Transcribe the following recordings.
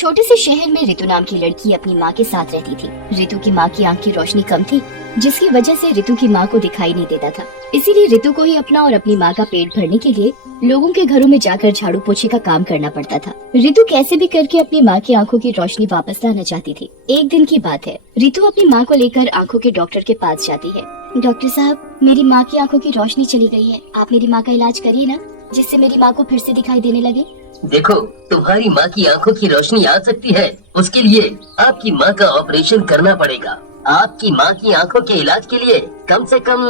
छोटे से शहर में ऋतु नाम की लड़की अपनी माँ के साथ रहती थी। ऋतु की माँ की आँख की रोशनी कम थी, जिसकी वजह से ऋतु की माँ को दिखाई नहीं देता था। इसीलिए ऋतु को ही अपना और अपनी माँ का पेट भरने के लिए लोगों के घरों में जाकर झाड़ू पोछे का काम करना पड़ता था। ऋतु कैसे भी करके अपनी माँ की आंखों की रोशनी वापस लाना चाहती थी। एक दिन की बात है, ऋतु अपनी माँ को लेकर आंखों के डॉक्टर के पास जाती है। डॉक्टर साहब, मेरी माँ की आंखों की रोशनी चली गई है, आप मेरी माँ का इलाज करिए ना, जिससे मेरी माँ को फिर से दिखाई देने लगे। देखो, तुम्हारी माँ की आंखों की रोशनी आ सकती है, उसके लिए आपकी माँ का ऑपरेशन करना पड़ेगा। आपकी माँ की आंखों के इलाज के लिए कम से कम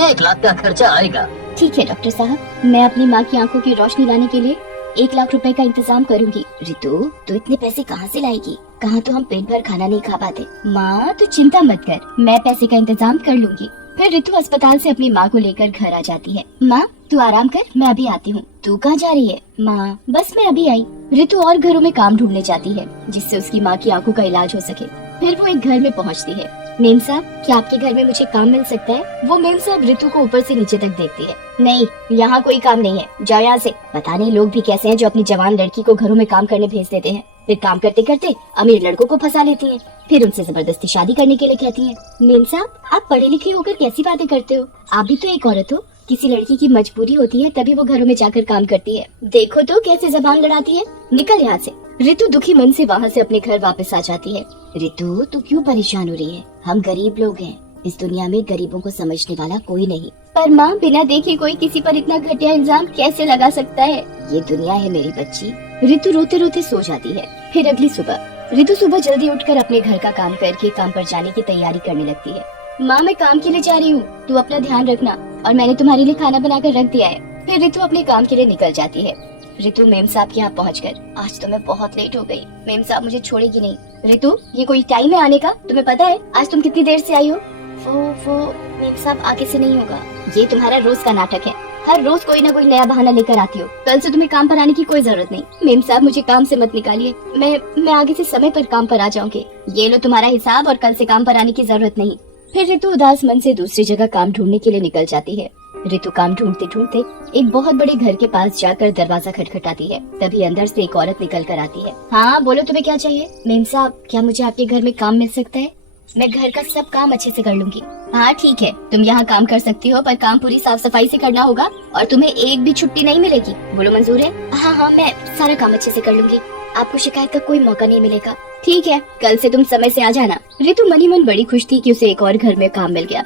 1 लाख का खर्चा आएगा। ठीक है डॉक्टर साहब, मैं अपनी माँ की आंखों की रोशनी लाने के लिए 1 लाख रुपए का इंतजाम करूंगी। ऋतु, तो इतने पैसे कहाँ से लाएगी? कहाँ तो हम पेट भर खाना नहीं खा पाते। माँ तू चिंता मत कर, मैं पैसे का इंतजाम कर लूंगी। फिर ऋतु अस्पताल से अपनी माँ को लेकर घर आ जाती है। माँ तू आराम कर, मैं अभी आती हूँ। तू कहाँ जा रही है? माँ बस मैं अभी आई। ऋतु और घरों में काम ढूंढने जाती है, जिससे उसकी माँ की आंखों का इलाज हो सके। फिर वो एक घर में पहुँचती है। मेम साहब, क्या आपके घर में मुझे काम मिल सकता है? वो मेम साहब ऋतु को ऊपर से नीचे तक देखती है। नहीं, यहाँ कोई काम नहीं है, जाओ यहाँ से। पता नहीं लोग भी कैसे हैं जो अपनी जवान लड़की को घरों में काम करने भेज देते हैं, फिर काम करते करते अमीर लड़कों को फंसा लेती हैं, फिर उनसे जबरदस्ती शादी करने के लिए कहती हैं। मेम साहब, आप पढ़े लिखे होकर कैसी बातें करते हो? आप भी तो एक औरत हो, किसी लड़की की मजबूरी होती है तभी वो घरों में जाकर काम करती है। देखो तो कैसे जबान लड़ाती है, निकल यहाँ से। ऋतु दुखी मन से वहाँ से अपने घर वापस आ जाती है। ऋतु, तू क्यों परेशान हो रही है? हम गरीब लोग हैं, इस दुनिया में गरीबों को समझने वाला कोई नहीं। पर माँ, बिना देखे कोई किसी पर इतना घटिया इल्जाम कैसे लगा सकता है? ये दुनिया है मेरी बच्ची। ऋतु रोते रोते सो जाती है। फिर अगली सुबह ऋतु सुबह जल्दी उठकर अपने घर का काम करके काम पर जाने की तैयारी करने लगती है। माँ, मैं काम के लिए जा रही हूँ, तू अपना ध्यान रखना, और मैंने तुम्हारे लिए खाना बनाकर रख दिया है। फिर ऋतु अपने काम के लिए निकल जाती है। ऋतु मेम साहब के यहाँ पहुँचकर, आज तो मैं बहुत लेट हो गई, मेम साहब मुझे छोड़ेगी नहीं। ऋतु, ये कोई टाइम है आने का? तुम्हें पता है आज तुम कितनी देर से आई हो? वो मेम साहब आगे से नहीं होगा। ये तुम्हारा रोज का नाटक है, हर रोज कोई ना कोई नया बहाना लेकर आती हो। कल से तुम्हें काम पर आने की कोई जरूरत नहीं। मेम साहब, मुझे काम से मत निकालिए, मैं आगे से समय पर काम पर आ जाऊंगी। ये लो तुम्हारा हिसाब, और कल से काम पर आने की जरूरत नहीं। फिर ऋतु उदास मन से दूसरी जगह काम ढूंढने के लिए निकल जाती है। ऋतु काम ढूंढते ढूंढते एक बहुत बड़े घर के पास जाकर दरवाजा खटखटाती है। तभी अंदर से एक औरत निकल कर आती है। हाँ बोलो, तुम्हें क्या चाहिए? मेम साहब, क्या मुझे आपके घर में काम मिल सकता है? मैं घर का सब काम अच्छे से कर लूंगी। हाँ ठीक है, तुम यहाँ काम कर सकती हो, पर काम पूरी साफ सफाई से करना होगा और तुम्हें एक भी छुट्टी नहीं मिलेगी। बोलो मंजूर है? हाँ, मैं सारा काम अच्छे से कर लूंगी, आपको शिकायत का कोई मौका नहीं मिलेगा। ठीक है, कल से तुम समय से आ जाना। ऋतु मनी मन बड़ी खुश थी कि उसे एक और घर में काम मिल गया।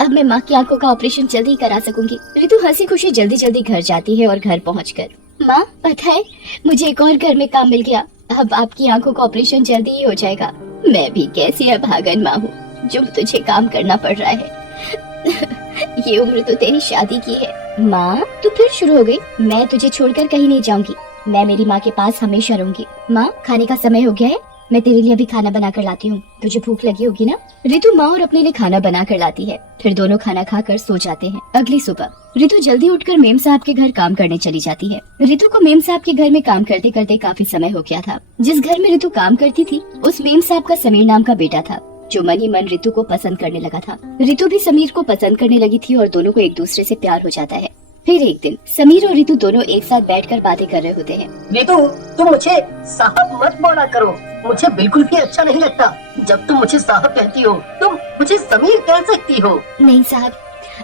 अब मैं माँ की आंखों का ऑपरेशन जल्दी ही करा सकूंगी। ऋतु हंसी खुशी जल्दी जल्दी घर जाती है और घर पहुँचकर, माँ पता है मुझे एक और घर में काम मिल गया, अब आपकी आंखों का ऑपरेशन जल्दी ही हो जाएगा। मैं भी कैसी अभागन माँ हूँ जो तुझे काम करना पड़ रहा है। ये उम्र तो तेरी शादी की है। माँ तू फिर शुरू हो गई? मैं तुझे छोड़कर कहीं नहीं जाऊंगी, मैं मेरी माँ के पास हमेशा रहूंगी। माँ, खाने का समय हो गया है, मैं तेरे लिए अभी खाना बना कर लाती हूँ, तुझे भूख लगी होगी ना? ऋतु माँ और अपने लिए खाना बना कर लाती है। फिर दोनों खाना खाकर सो जाते हैं। अगली सुबह ऋतु जल्दी उठकर मेम साहब के घर काम करने चली जाती है। ऋतु को मेम साहब के घर में काम करते करते काफी समय हो गया था। जिस घर में ऋतु काम करती थी उस मेम साहब का समीर नाम का बेटा था, जो मन ही मन ऋतु को पसंद करने लगा था। ऋतु भी समीर को पसंद करने लगी थी और दोनों को एक दूसरे से प्यार हो जाता है। फिर एक दिन समीर और ऋतु दोनों एक साथ बैठकर बातें कर रहे होते हैं। ऋतु, तुम मुझे साहब मत बोला करो, मुझे बिल्कुल भी अच्छा नहीं लगता। जब तुम मुझे साहब कहती हो तुम मुझे समीर कह सकती हो। नहीं साहब,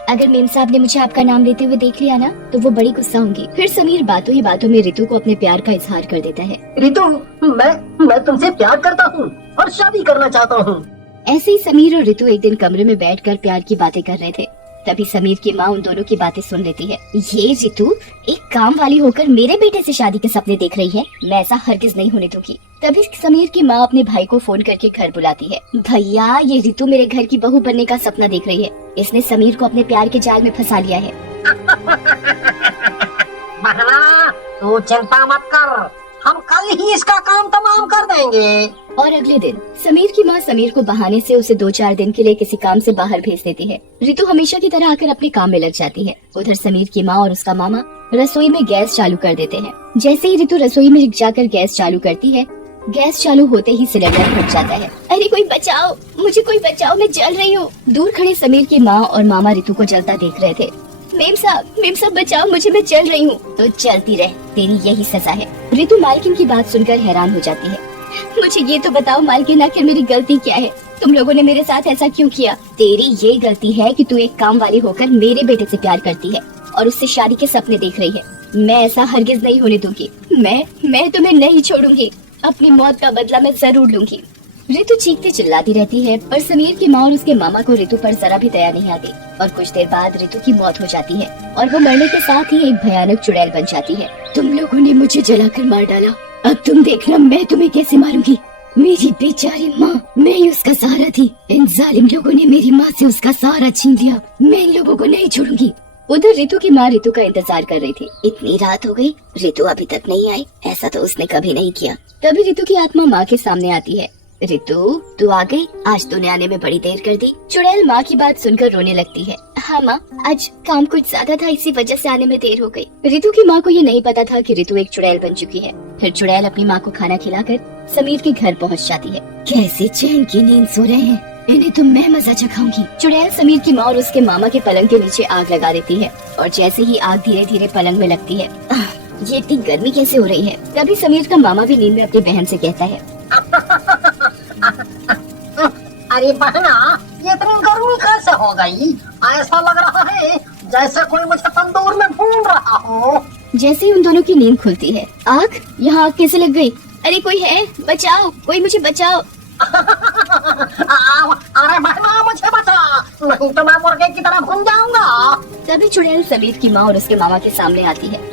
अगर मेम साहब ने मुझे आपका नाम लेते हुए देख लिया ना तो वो बड़ी गुस्सा होंगी। फिर समीर बातों ही बातों में ऋतु को अपने प्यार का इजहार कर देता है। ऋतु, मैं तुमसे प्यार करता हूँ और शादी करना चाहता हूँ। ऐसे ही समीर और ऋतु एक दिन कमरे में बैठकर प्यार की बातें कर रहे थे। तभी समीर की माँ उन दोनों की बातें सुन लेती है। ये ऋतु एक काम वाली होकर मेरे बेटे से शादी के सपने देख रही है, मैं ऐसा हरगिज नहीं होने दूंगी। तभी समीर की माँ अपने भाई को फोन करके घर बुलाती है। भैया, ये ऋतु मेरे घर की बहू बनने का सपना देख रही है, इसने समीर को अपने प्यार के जाल में फंसा लिया है। बहना, तू चिंता मत कर, हम कल ही इसका काम तमाम कर देंगे। और अगले दिन समीर की माँ समीर को बहाने से उसे 2-4 दिन के लिए किसी काम से बाहर भेज देती है। ऋतु हमेशा की तरह आकर अपने काम में लग जाती है। उधर समीर की माँ और उसका मामा रसोई में गैस चालू कर देते हैं। जैसे ही ऋतु रसोई में जाकर गैस चालू करती है, गैस चालू होते ही सिलेंडर फट जाता है। अरे कोई बचाओ, मुझे कोई बचाओ, मैं जल रही हूँ। दूर खड़े समीर की माँ और मामा ऋतु को जलता देख रहे थे। मेम साहब बचाओ मुझे, मैं जल रही हूँ। तो जलती रह, तेरी यही सजा है। रितु मालकिन की बात सुनकर हैरान हो जाती है। मुझे ये तो बताओ मालकिन, आखिर मेरी गलती क्या है? तुम लोगों ने मेरे साथ ऐसा क्यों किया? तेरी ये गलती है कि तू एक काम वाली होकर मेरे बेटे से प्यार करती है और उससे शादी के सपने देख रही है। मैं ऐसा हरगिज नहीं होने दूंगी। मैं तुम्हें नहीं छोड़ूंगी। अपनी मौत का बदला मैं जरूर लूंगी। रितु चीखती चिल्लाती रहती है, पर समीर की माँ और उसके मामा को रितु पर जरा भी दया नहीं आती और कुछ देर बाद रितु की मौत हो जाती है और वो मरने के साथ ही एक भयानक चुड़ैल बन जाती है। तुम लोगों ने मुझे जलाकर मार डाला, अब तुम देखना मैं तुम्हें कैसे मारूंगी। मेरी बेचारी माँ, मैं ही उसका सहारा थी। इन जालिम लोगों ने मेरी माँ से उसका सहारा छीन लिया। मैं इन लोगों को नहीं छोड़ूंगी। उधर रितु की माँ रितु का इंतजार कर रही थी। इतनी रात हो गई, रितु अभी तक नहीं आई। ऐसा तो उसने कभी नहीं किया। तभी रितु की आत्मा माँ के सामने आती है। रितु, तू आ गई? आज तूने आने में बड़ी देर कर दी। चुड़ैल माँ की बात सुनकर रोने लगती है। हाँ माँ, आज काम कुछ ज्यादा था, इसी वजह से आने में देर हो गई। रितु की माँ को ये नहीं पता था कि रितु एक चुड़ैल बन चुकी है। फिर चुड़ैल अपनी माँ को खाना खिलाकर समीर के घर पहुँच जाती है। कैसे चैन की नींद सो रहे हैं, इन्हें तो मैं मजा चखाऊंगी। चुड़ैल समीर की माँ और उसके मामा के पलंग के नीचे आग लगा देती है और जैसे ही आग धीरे धीरे पलंग में लगती है, ये इतनी गर्मी कैसे हो रही है? तभी समीर का मामा भी नींद में अपनी बहन से कहता है, अरे बहना, ये इतनी गर्मी कैसे हो गई? ऐसा लग रहा है जैसे कोई मुझे तंदूर में भून रहा हो। जैसे ही उन दोनों की नींद खुलती है, आग, यहाँ आग कैसे लग गई? अरे कोई है, बचाओ, कोई मुझे बचाओ। अरे बहना, मुझे बचा, नहीं तो मैं मुर्गे की तरह भून जाऊंगा। तभी चुड़ैल समीर की माँ और उसके मामा के सामने आती है।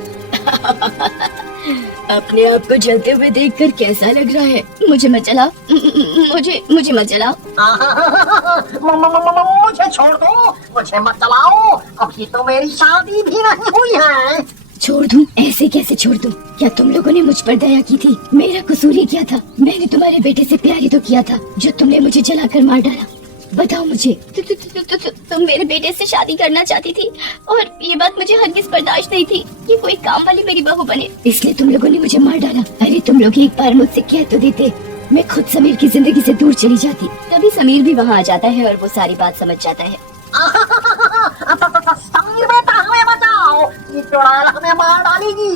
अपने आप को जलते हुए देखकर कैसा लग रहा है? मुझे मत जलाओ, मुझे मत जलाओ। मुझे छोड़ दो, मुझे मत जलाओ, अभी तो मेरी शादी भी नहीं हुई है। छोड़ दूं? ऐसे कैसे छोड़ दूं? क्या तुम लोगों ने मुझ पर दया की थी? मेरा कसूर ही क्या था? मैंने तुम्हारे बेटे से प्यार ही तो किया था, जो तुमने मुझे जलाकर मार डाला। बताओ मुझे। तुम मेरे बेटे से शादी करना चाहती थी और ये बात मुझे हरगिज बर्दाश्त नहीं थी कि कोई काम वाली मेरी बहू बने, इसलिए तुम लोगों ने मुझे मार डाला। अरे तुम लोग एक बार मुझसे कह तो देते, मैं खुद समीर की जिंदगी से दूर चली जाती। तभी समीर भी वहाँ आ जाता है और वो सारी बात समझ जाता है। समीर बेटा, हमें बचाओ, ये चुड़ैल हमें मार डालेगी।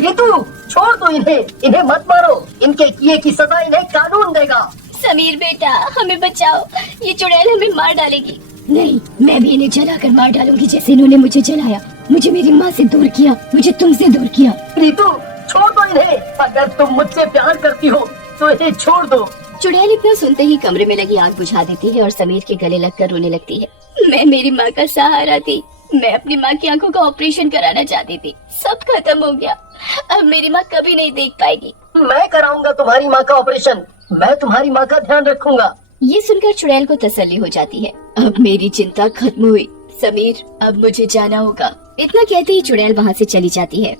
रितु, छोड़ दो इन्हें मत मारो। इनके किए की सजा इन्हें कानून देगा। समीर बेटा, हमें बचाओ, ये चुड़ैल हमें मार डालेगी। नहीं, मैं भी इन्हें जलाकर मार डालूंगी जैसे इन्होंने मुझे जलाया। मुझे मेरी माँ से दूर किया, मुझे तुमसे दूर किया। रितु, छोड़ दो इन्हें। अगर तुम मुझसे प्यार करती हो तो इन्हें छोड़ दो। चुड़ैल इतना सुनते ही कमरे में लगी आग बुझा देती है और समीर के गले लगकर रोने लगती है। मैं मेरी माँ का सहारा थी, मैं अपनी माँ की आंखों का ऑपरेशन कराना चाहती थी, सब खत्म हो गया। अब मेरी माँ कभी नहीं देख पाएगी। मैं कराऊंगा तुम्हारी माँ का ऑपरेशन, मैं तुम्हारी माँ का ध्यान रखूंगा। ये सुनकर चुड़ैल को तसल्ली हो जाती है। अब मेरी चिंता खत्म हुई। समीर, अब मुझे जाना होगा। इतना कहते ही चुड़ैल वहाँ से चली जाती है।